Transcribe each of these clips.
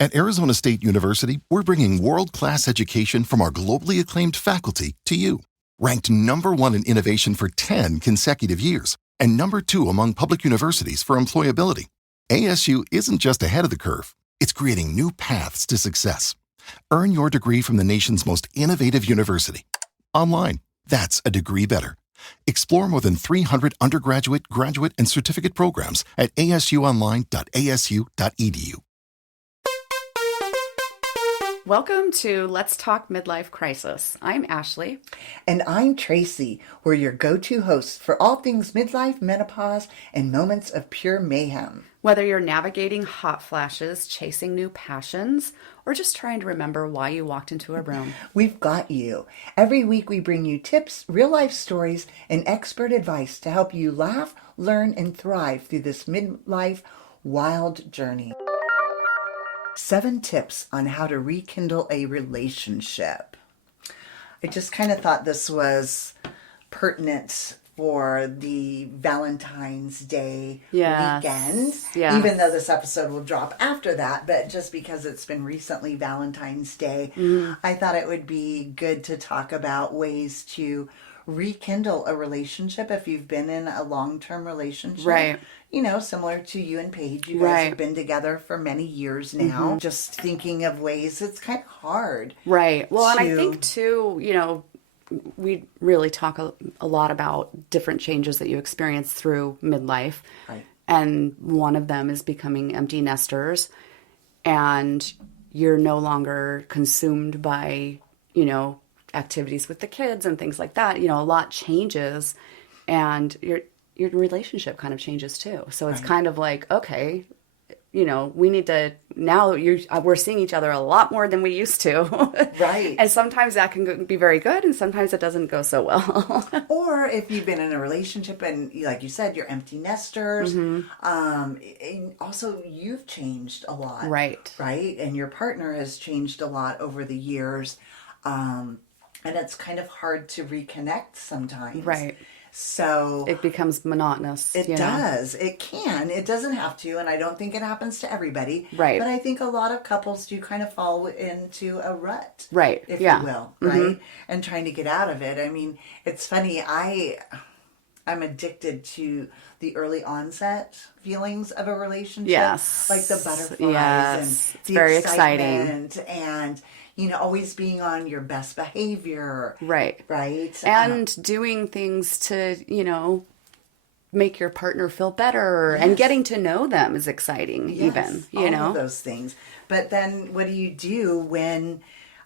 At Arizona State University, we're bringing world-class education from our globally acclaimed faculty to you. Ranked #1 in innovation for 10 consecutive years and #2 among public universities for employability, ASU isn't just ahead of the curve, it's creating new paths to success. Earn your degree from the nation's most innovative university. Online, that's a degree better. Explore more than 300 undergraduate, graduate, and certificate programs at asuonline.asu.edu. Welcome to Let's Talk Midlife Crisis. I'm Ashley. And I'm Tracy. We're your go-to hosts for all things midlife, menopause, and moments of pure mayhem. Whether you're navigating hot flashes, chasing new passions, or just trying to remember why you walked into a room, we've got you. Every week we bring you tips, real-life stories, and expert advice to help you laugh, learn, and thrive through this midlife wild journey. 7 tips on how to rekindle a relationship. I just kind of thought this was pertinent for the Valentine's Day weekend. Yes. Even though this episode will drop after that, but just because it's been recently Valentine's Day, I thought it would be good to talk about ways to rekindle a relationship if you've been in a long-term relationship. Right. You know, similar to you and Paige. You guys have been together for many years now. Just thinking of ways, it's kind of hard. Right. Well, and I think too, you know, we really talk a lot about different changes that you experience through midlife. Right. And one of them is becoming empty nesters. And you're no longer consumed by, you know, activities with the kids and things like that. You know, a lot changes, and your relationship kind of changes too. So it's kind of like, okay, you know, we need to, now we're seeing each other a lot more than we used to. Right. And sometimes that can be very good, and sometimes it doesn't go so well. Or if you've been in a relationship and, like you said, you're empty nesters. And also, you've changed a lot. Right. Right? And your partner has changed a lot over the years. And it's kind of hard to reconnect sometimes. Right. So it becomes monotonous. It does. It can. It doesn't have to, and I don't think it happens to everybody. Right. But I think a lot of couples do kind of fall into a rut. Right. If you will. Right. And trying to get out of it. I mean, it's funny. I'm addicted to the early onset feelings of a relationship. Yes. Like the butterflies and it's the very excitement and, you know, always being on your best behavior. Right. Right. And doing things to, you know, make your partner feel better, and getting to know them is exciting, even, you know. All of those things. But then what do you do when,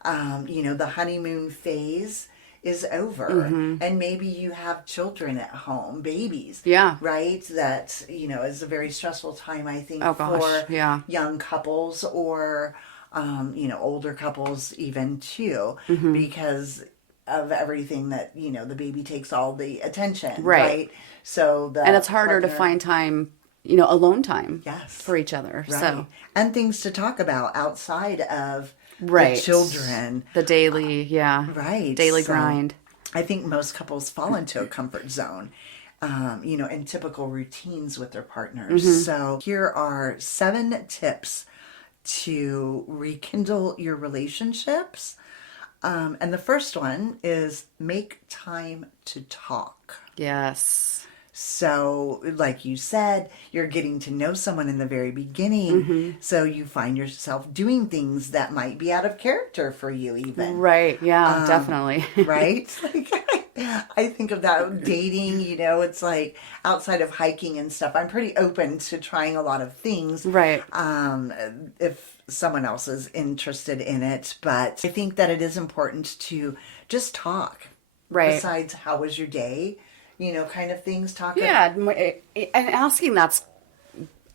you know, the honeymoon phase is over and maybe you have children at home, babies. Yeah. Right? That, you know, is a very stressful time, I think, for young couples or, you know, older couples even too, because of everything that, you know, the baby takes all the attention. Right. So and it's harder to find time, you know, alone time for each other. Right. So, and things to talk about outside of the children. The daily, daily grind. I think most couples fall into a comfort zone, you know, in typical routines with their partners. So here are 7 tips to rekindle your relationships. And the first one is make time to talk. Yes. So, like you said, you're getting to know someone in the very beginning. So you find yourself doing things that might be out of character for you even. Right. Yeah, definitely. Right? Like, I think of that dating, you know, it's like outside of hiking and stuff, I'm pretty open to trying a lot of things. Right. If someone else is interested in it. But I think that it is important to just talk. Right. Besides, how was your day? You know, kind of things. And asking that's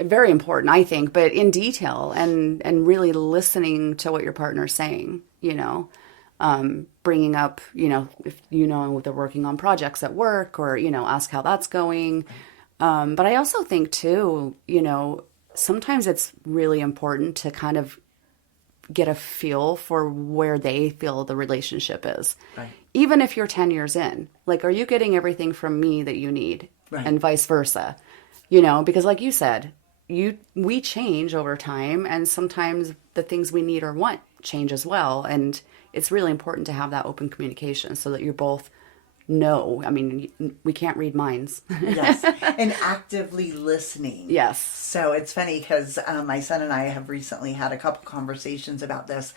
very important, I think, but in detail and really listening to what your partner's saying, you know, bringing up, you know, if you know they're working on projects at work, or, you know, ask how that's going. But I also think too, you know, sometimes it's really important to kind of get a feel for where they feel the relationship is. Right. Even if you're 10 years in, like, are you getting everything from me that you need? Right. And vice versa, you know, because like you said, we change over time, and sometimes the things we need or want change as well. And it's really important to have that open communication so that you're both know. I mean, we can't read minds. Yes, and actively listening. Yes. So it's funny because my son and I have recently had a couple conversations about this,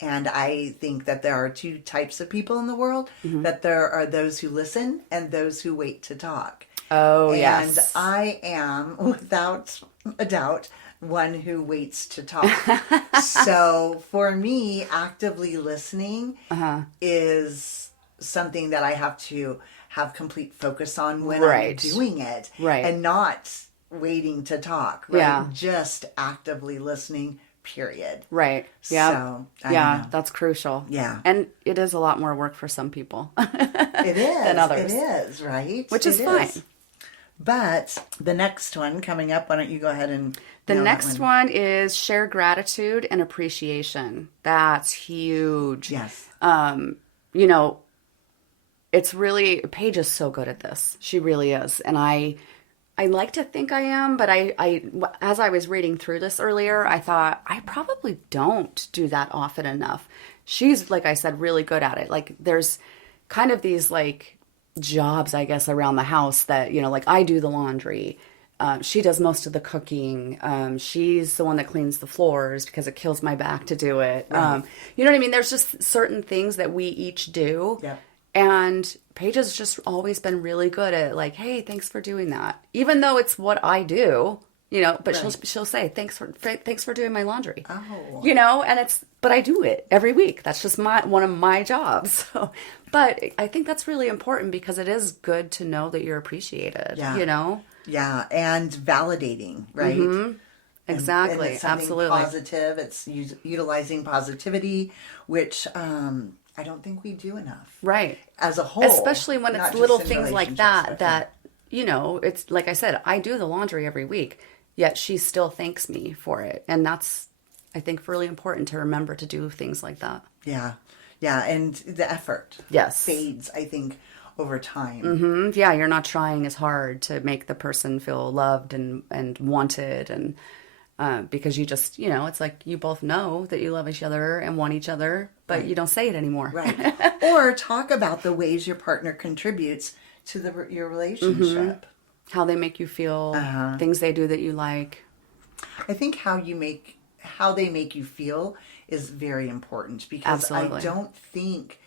and I think that there are two types of people in the world. That there are those who listen and those who wait to talk. Oh, and yes. I am, without a doubt, one who waits to talk. So for me, actively listening is something that I have to have complete focus on when I'm doing it. Right. And not waiting to talk. Right? Yeah. Just actively listening, period. Right. Yeah. So, I know. That's crucial. Yeah. And it is a lot more work for some people. It is. Than others. It is, right? Which is fine. But the next one coming up, why don't you go ahead and... The next one is share gratitude and appreciation. That's huge. Yes. You know, it's really, Paige is so good at this. She really is. And I like to think I am, but I as I was reading through this earlier, I thought I probably don't do that often enough. She's, like I said, really good at it. Like there's kind of these like jobs, I guess, around the house that, you know, like I do the laundry. She does most of the cooking. She's the one that cleans the floors because it kills my back to do it. Right. You know what I mean? There's just certain things that we each do. Yeah. And Paige has just always been really good at like, hey, thanks for doing that. Even though it's what I do, you know, but she'll say, thanks for doing my laundry. Oh. You know, and but I do it every week. That's just one of my jobs. So, but I think that's really important because it is good to know that you're appreciated, you know? Yeah, and validating, right? Exactly, and it's something absolutely. positive. It's utilizing positivity, which I don't think we do enough. Right. As a whole. Especially when not it's just little in things like relationships, that, you know, it's like I said, I do the laundry every week, yet she still thanks me for it. And that's, I think, really important to remember to do things like that. Yeah. Yeah, and the effort fades, I think, over time. Yeah, you're not trying as hard to make the person feel loved and wanted, and because you just, you know, it's like you both know that you love each other and want each other, but you don't say it anymore. Right. Or talk about the ways your partner contributes to your relationship. How they make you feel, things they do that you like. I think how they make you feel is very important because Absolutely. I don't think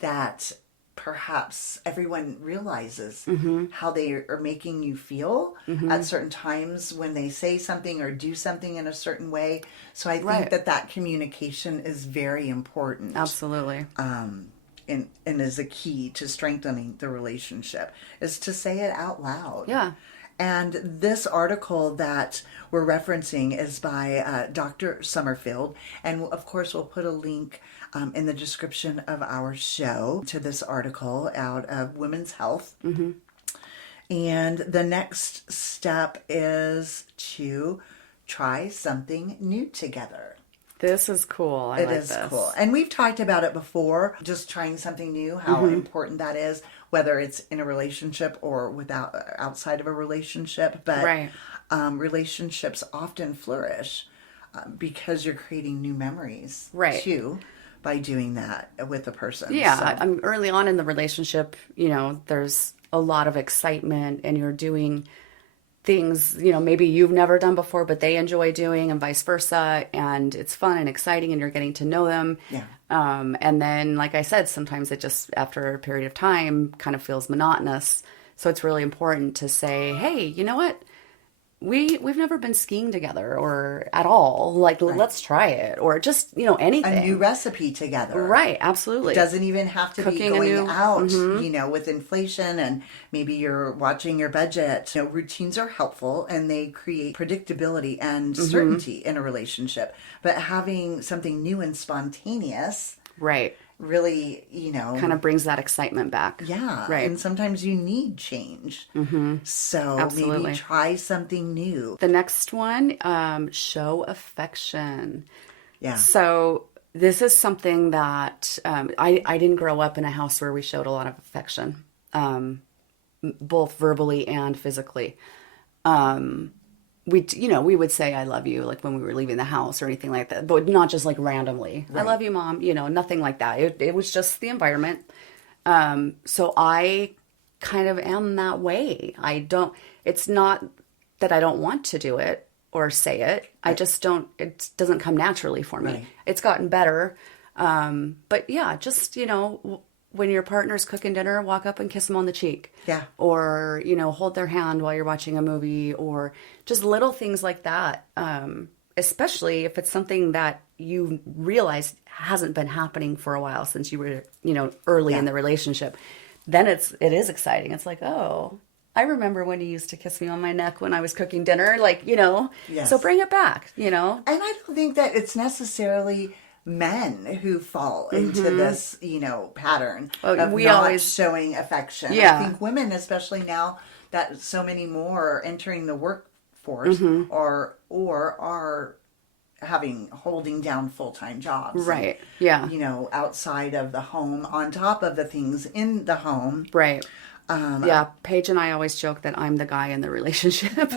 that perhaps everyone realizes how they are making you feel at certain times when they say something or do something in a certain way. So I think that communication is very important. Absolutely. And is a key to strengthening the relationship is to say it out loud. Yeah. And this article that we're referencing is by Dr. Summerfield. And of course, we'll put a link in the description of our show to this article out of Women's Health. And the next step is to try something new together. This is cool. I like this. It is cool. And we've talked about it before, just trying something new, how important that is, whether it's in a relationship or outside of a relationship. But relationships often flourish because you're creating new memories too by doing that with a person. Yeah. So. I'm early on in the relationship, you know, there's a lot of excitement and you're doing things, you know, maybe you've never done before, but they enjoy doing and vice versa. And it's fun and exciting and you're getting to know them. Yeah. And then, like I said, sometimes it just, after a period of time, kind of feels monotonous. So it's really important to say, hey, you know what? We've never been skiing together or at all. Like, let's try it. Or just, you know, anything. A new recipe together. Right, absolutely. It doesn't even have to Cooking be going out, mm-hmm. you know, with inflation and maybe you're watching your budget. You know, routines are helpful and they create predictability and mm-hmm. certainty in a relationship. But having something new and spontaneous. Right. Really, you know, kind of brings that excitement back. Yeah. Right. And sometimes you need change. Mm-hmm. So Absolutely. maybe try something new. The next one, show affection. Yeah. So this is something that I didn't grow up in a house where we showed a lot of affection, both verbally and physically. we would say I love you like when we were leaving the house or anything like that, but not just like randomly. I love you, Mom. Nothing like that. It was just the environment. So I kind of am that way. It's not that I don't want to do it or say it. I just don't, it doesn't come naturally for me. Right. It's gotten better. But yeah, just, when your partner's cooking dinner, walk up and kiss them on the cheek. Yeah. Or, hold their hand while you're watching a movie, or just little things like that. Especially if it's something that you realize hasn't been happening for a while since you were, early in the relationship. Then it is exciting. It's like, oh, I remember when you used to kiss me on my neck when I was cooking dinner, Yes. So bring it back, And I don't think that it's necessarily men who fall into this, pattern of we not always showing affection. Yeah. I think women, especially now that so many more are entering the workforce or are holding down full-time jobs. Right. And, Yeah. outside of the home, on top of the things in the home. Right. Yeah, Paige and I always joke that I'm the guy in the relationship.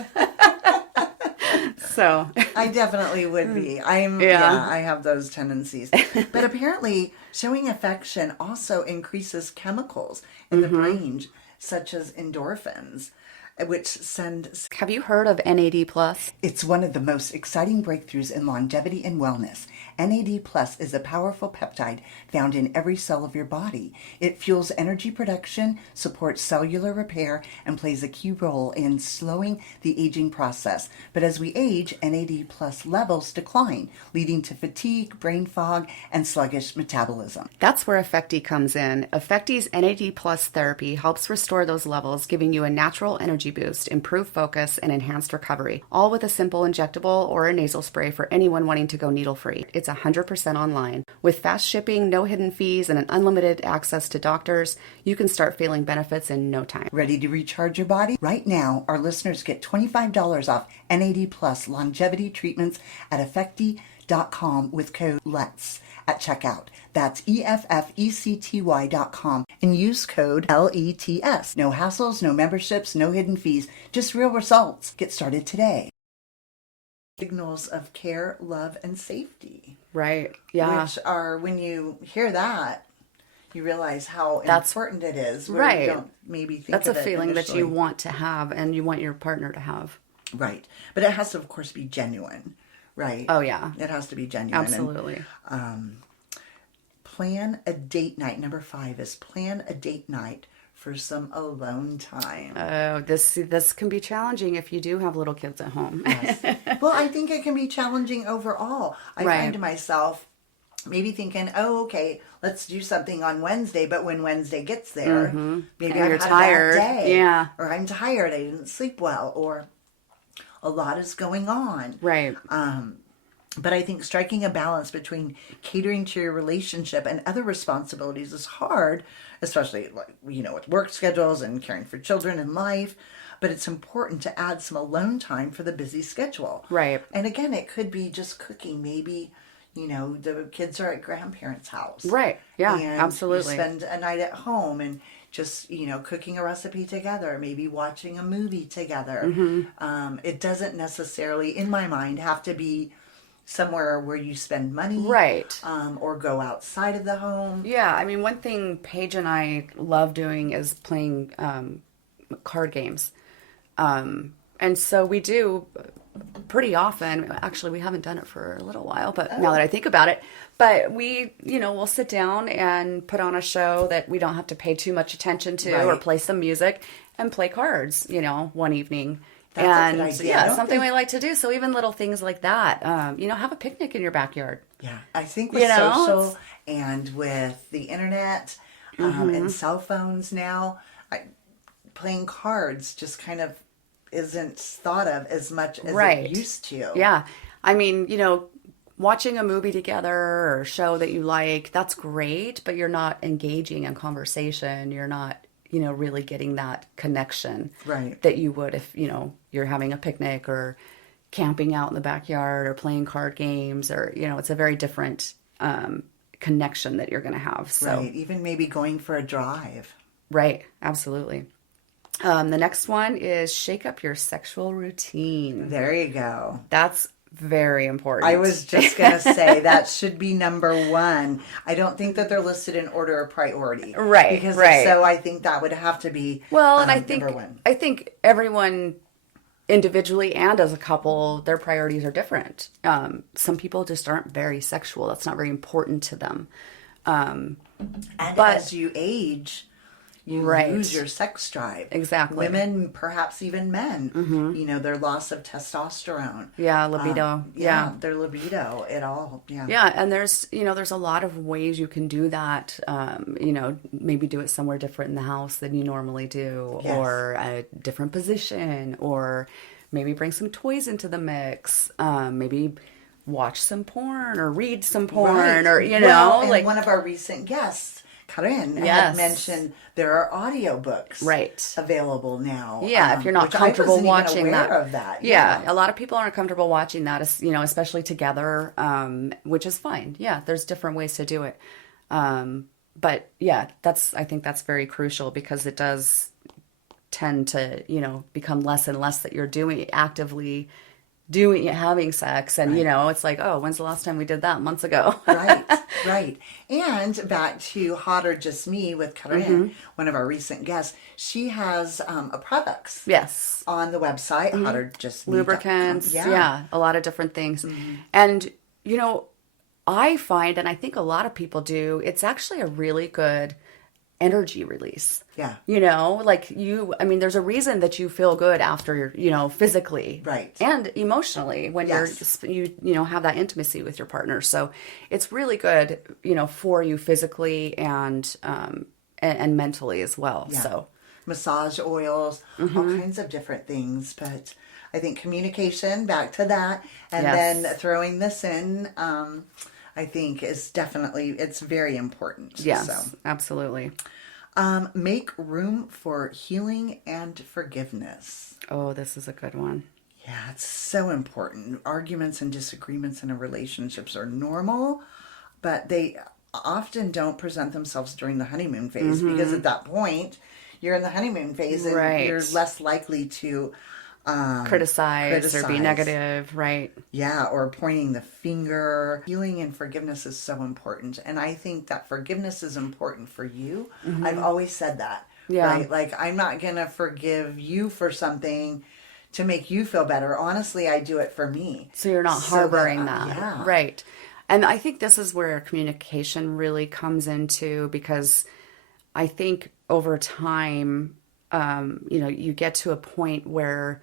So I definitely would be. I have those tendencies. But apparently showing affection also increases chemicals in the brain, such as endorphins, which send... have you heard of NAD+? It's one of the most exciting breakthroughs in longevity and wellness. NAD Plus is a powerful peptide found in every cell of your body. It fuels energy production, supports cellular repair, and plays a key role in slowing the aging process. But as we age, NAD Plus levels decline, leading to fatigue, brain fog, and sluggish metabolism. That's where Effecti comes in. Effecti's NAD Plus therapy helps restore those levels, giving you a natural energy boost, improved focus, and enhanced recovery, all with a simple injectable or a nasal spray for anyone wanting to go needle-free. It's 100% online. With fast shipping, no hidden fees, and an unlimited access to doctors, you can start feeling benefits in no time. Ready to recharge your body? Right now, our listeners get $25 off NAD Plus longevity treatments at Effecti.com with code LETS at checkout. That's EFFECTY.com and use code LETS. No hassles, no memberships, no hidden fees, just real results. Get started today. Signals of care, love, and safety. Right. Yeah. Which are, when you hear that, you realize how important it is. Where right. You don't maybe think that's of a it feeling initially. that you want to have and you want your partner to have. Right. But it has to, of course, be genuine. Right. Oh, yeah. It has to be genuine. Absolutely. And, plan a date night. Number 5 is plan a date night for some alone time. Oh, this can be challenging if you do have little kids at home. Yes. Well, I think it can be challenging overall. I find myself maybe thinking, oh, okay, let's do something on Wednesday. But when Wednesday gets there, maybe And I've you're had tired. a bad day. Yeah. Or I'm tired. I didn't sleep well. Or a lot is going on. Right. But I think striking a balance between catering to your relationship and other responsibilities is hard, especially with work schedules and caring for children and life. But it's important to add some alone time for the busy schedule. Right. And again, it could be just cooking. Maybe, the kids are at grandparents' house. Right. Yeah, and absolutely. You spend a night at home and just, cooking a recipe together, maybe watching a movie together. It doesn't necessarily, in my mind, have to be somewhere where you spend money. Right. Or go outside of the home. Yeah. I mean, one thing Paige and I love doing is playing card games. And so we do pretty often. Actually, we haven't done it for a little while, but now that I think about it, but we, we'll sit down and put on a show that we don't have to pay too much attention to or play some music and play cards, one evening. That's a good idea. Yeah, something we like to do. So even little things like that, have a picnic in your backyard. Yeah, I think with social and with the internet and cell phones now, playing cards just kind of isn't thought of as much as it used to. Yeah. I mean, watching a movie together or a show that you like, that's great, but you're not engaging in conversation. You're not, really getting that connection that you would if, you're having a picnic or camping out in the backyard or playing card games or, it's a very different connection that you're going to have. So, Right. Even maybe going for a drive. Right. Absolutely. The next one is shake up your sexual routine. There you go. That's very important. I was just going to say that should be number one. I don't think that they're listed in order of priority. Right, Because right. so I think that would have to be Well, and number one. I think everyone individually and as a couple, their priorities are different. Some people just aren't very sexual. That's not very important to them. And but- as you age, you Right. lose your sex drive. Exactly. Women, perhaps even men, their loss of testosterone. Yeah, libido. Yeah. Their libido, it all. Yeah. Yeah, and there's a lot of ways you can do that. Maybe do it somewhere different in the house than you normally do, Yes. or a different position, or maybe bring some toys into the mix. Maybe watch some porn or read some porn, Right. or Well, and like one of our recent guests, Karen, had Yes. mentioned there are audiobooks Right. available now. Yeah, if you're not which I comfortable wasn't even watching aware that. of that. Yeah, a lot of people aren't comfortable watching that, especially together, which is fine. Yeah, there's different ways to do it. But yeah, I think that's very crucial because it does tend to, become less and less that you're having sex. And, it's like, oh, when's the last time we did that? Months ago. Right. And back to Hot or Just Me with Karen, one of our recent guests, she has products. Yes. On the website, hotorjustme.com. Lubricants. Yeah, a lot of different things. And, I find, and I think a lot of people do, it's actually a really good energy release. Yeah. There's a reason that you feel good after, physically. Right. And emotionally when Yes. you have that intimacy with your partner. So it's really good, for you physically and mentally as well. Yeah. So Massage oils, all kinds of different things. But I think communication, back to that, and Yes. then throwing this in, I think it's very important. yes, So, absolutely. make room for healing and forgiveness. Oh, this is a good one. Yeah, it's so important. Arguments and disagreements in a relationships are normal, but they often don't present themselves during the honeymoon phase because at that point, you're in the honeymoon phase and Right. you're less likely to Criticize or be criticize. negative, right? Yeah, or pointing the finger. Healing and forgiveness is so important. And I think that forgiveness is important for you. I've always said that. Yeah. Right? Like, I'm not going to forgive you for something to make you feel better. Honestly, I do it for me. So you're not So harboring that, that. yeah. Right. And I think this is where communication really comes into, because I think over time, you get to a point where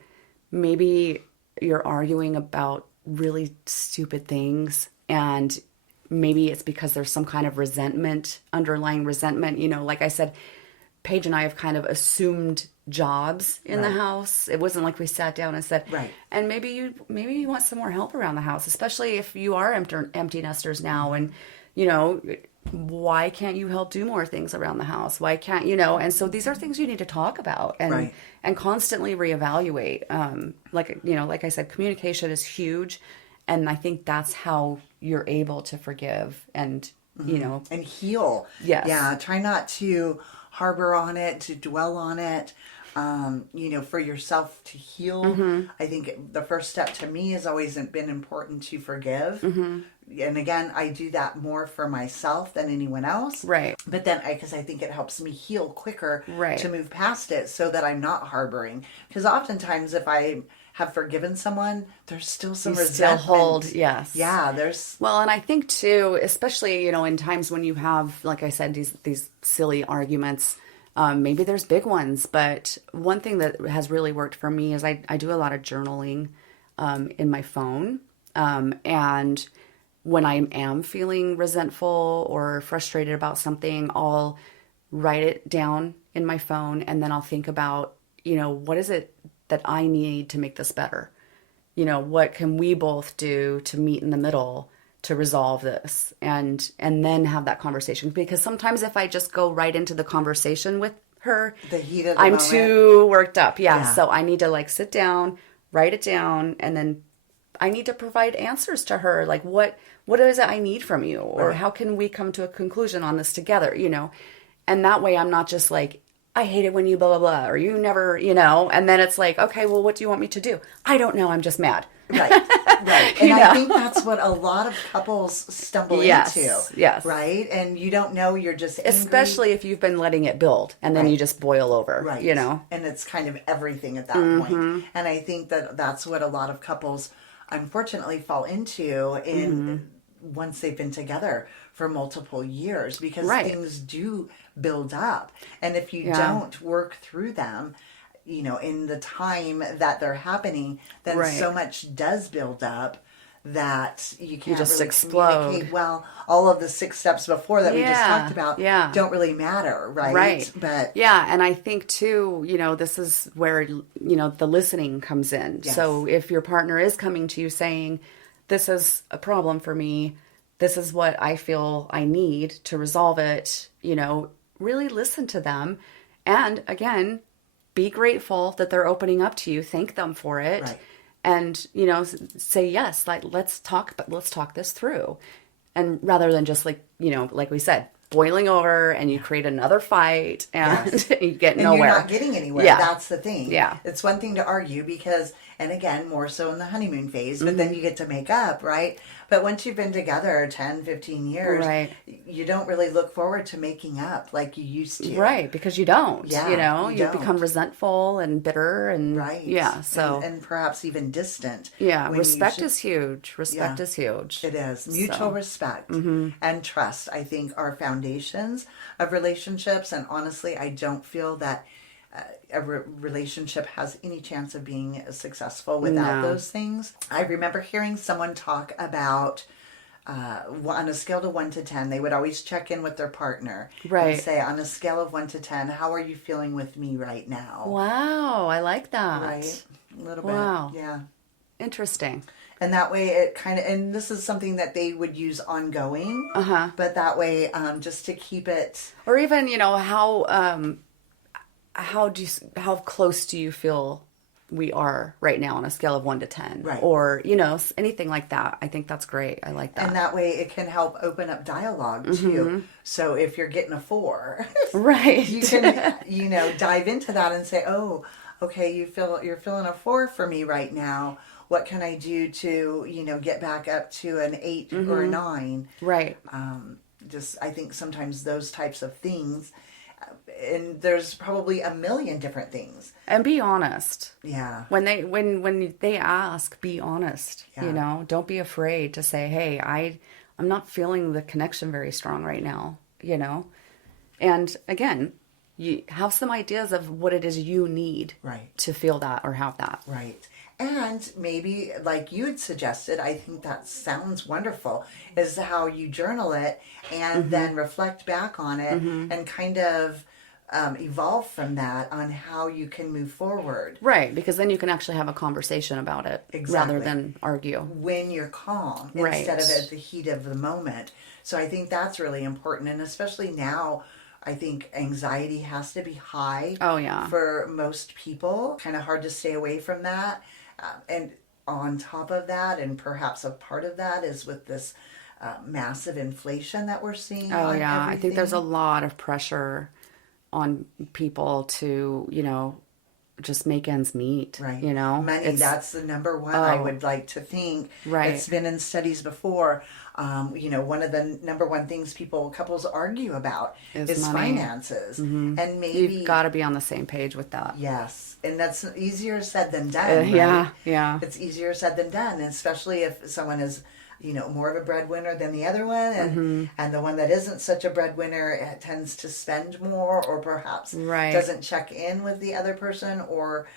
maybe you're arguing about really stupid things, and maybe it's because there's some kind of underlying resentment. Like I said, Paige and I have kind of assumed jobs in the house. It wasn't like we sat down and said, Right. And maybe you want some more help around the house, especially if you are empty nesters now, and why can't you help do more things around the house? Why can't And so these are things you need to talk about and Right. and constantly reevaluate. Like I said, communication is huge, and I think that's how you're able to forgive and And heal. Yes. Yeah, try not to harbor on it, to dwell on it. For yourself to heal. I think the first step to me has always been important to forgive. And again, I do that more for myself than anyone else. Right. But then, because I think it helps me heal quicker Right. to move past it so that I'm not harboring. Because oftentimes if I have forgiven someone, there's still some You still resentment. hold, yes. Yeah, there's... Well, and I think too, especially, in times when you have, like I said, these silly arguments, maybe there's big ones, but one thing that has really worked for me is I do a lot of journaling in my phone. And when I am feeling resentful or frustrated about something, I'll write it down in my phone, and then I'll think about, what is it that I need to make this better? What can we both do to meet in the middle to resolve this, and then have that conversation? Because sometimes if I just go right into the conversation with her, The heat of the I'm moment. too worked up. Yeah. Yeah. So I need to sit down, write it down, and then I need to provide answers to her. Like, what is it I need from you? Or Right. how can we come to a conclusion on this together? And that way I'm not just I hate it when you blah, blah, blah, or you never, and then it's like, okay, well, what do you want me to do? I don't know. I'm just mad. Right, right. And I think that's what a lot of couples stumble into. Yes. Right? And you don't know, you're just angry. Especially if you've been letting it build and then you just boil over, right. And it's kind of everything at that point. And I think that that's what a lot of couples unfortunately fall into once they've been together for multiple years, because things do build up. And if you don't work through them, in the time that they're happening, then so much does build up that you can't just really explode. Communicate well. All of the 6 steps before that we just talked about don't really matter, right? Right. But and I think too, this is where, the listening comes in. Yes. So if your partner is coming to you saying, this is a problem for me, this is what I feel I need to resolve it, really listen to them. And again, be grateful that they're opening up to you. Thank them for it. Right. And, say, yes, like, let's talk this through. And rather than just like we said, boiling over and you create another fight and you get nowhere. And you're not getting anywhere. Yeah. That's the thing. Yeah. It's one thing to argue because, and again, more so in the honeymoon phase, but then you get to make up, right? But once you've been together 10, 15 years, you don't really look forward to making up like you used to. Right, because you don't. Yeah, you become resentful and bitter and so and perhaps even distant. Yeah, respect is huge. Respect is huge. It is. Mutual respect and trust, I think, are foundations of relationships. And honestly, I don't feel that a relationship has any chance of being successful without those things. I remember hearing someone talk about on a scale of 1 to 10, they would always check in with their partner and say, on a scale of 1 to 10, how are you feeling with me right now? Wow, I like that. Right, a little bit. Yeah, interesting. And that way it kind of, and this is something that they would use ongoing, but that way just to keep it, or even how close do you feel we are right now on a scale of 1 to 10, right? Or anything like that. I think that's great. I like that. And that way it can help open up dialogue too. So if you're getting a 4, right, you can dive into that and say, oh, okay, you're feeling a 4 for me right now. What can I do to get back up to an 8 or a 9? Right. I think sometimes those types of things. And there's probably a million different things. And be honest. Yeah. When they ask, be honest. Yeah. Don't be afraid to say, hey, I'm not feeling the connection very strong right now. And again, you have some ideas of what it is you need to feel that or have that. Right. And maybe, like you had suggested, I think that sounds wonderful, is how you journal it and then reflect back on it and kind of evolve from that on how you can move forward. Right, because then you can actually have a conversation about it rather than argue. When you're calm instead of at the heat of the moment. So I think that's really important. And especially now, I think anxiety has to be high for most people. Kind of hard to stay away from that. And on top of that, and perhaps a part of that is with this massive inflation that we're seeing. Oh, yeah. Everything. I think there's a lot of pressure on people to, just make ends meet. Right. Money, that's the number one, I would like to think. Right. It's been in studies before. One of the number one things couples argue about is finances. And maybe you've got to be on the same page with that. Yes. And that's easier said than done. Right? Yeah. It's easier said than done, especially if someone is more of a breadwinner than the other one, and the one that isn't such a breadwinner tends to spend more, or perhaps doesn't check in with the other person, or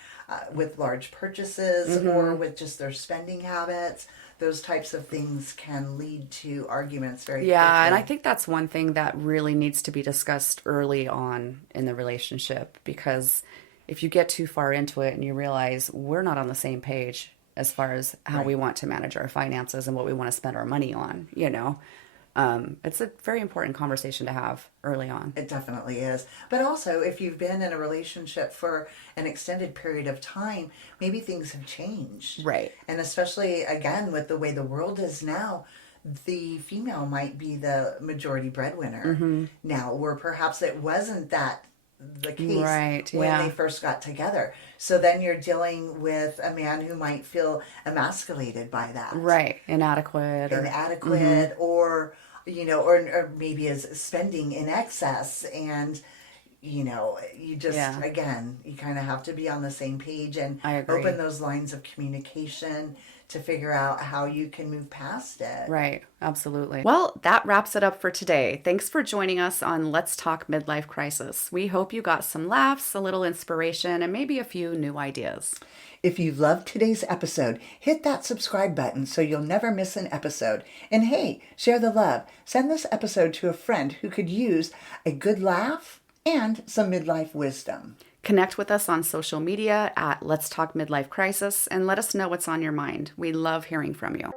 with large purchases, or with just their spending habits. Those types of things can lead to arguments very quickly. And I think that's one thing that really needs to be discussed early on in the relationship, because if you get too far into it and you realize we're not on the same page as far as how we want to manage our finances and what we want to spend our money on, it's a very important conversation to have early on. It definitely is. But also, if you've been in a relationship for an extended period of time, maybe things have changed. Right. And especially, again, with the way the world is now, the female might be the majority breadwinner now, where perhaps it wasn't that the case Right, when yeah. they first got together. So then you're dealing with a man who might feel emasculated by that, Right. Inadequate or inadequate, or or maybe is spending in excess. And you just, yeah, again, you kind of have to be on the same page and I agree. open those lines of communication to figure out how you can move past it. Right, absolutely. Well, that wraps it up for today. Thanks for joining us on Let's Talk Midlife Crisis. We hope you got some laughs, a little inspiration, and maybe a few new ideas. If you loved today's episode, hit that subscribe button so you'll never miss an episode. And hey, share the love. Send this episode to a friend who could use a good laugh and some midlife wisdom. Connect with us on social media at Let's Talk Midlife Crisis and let us know what's on your mind. We love hearing from you.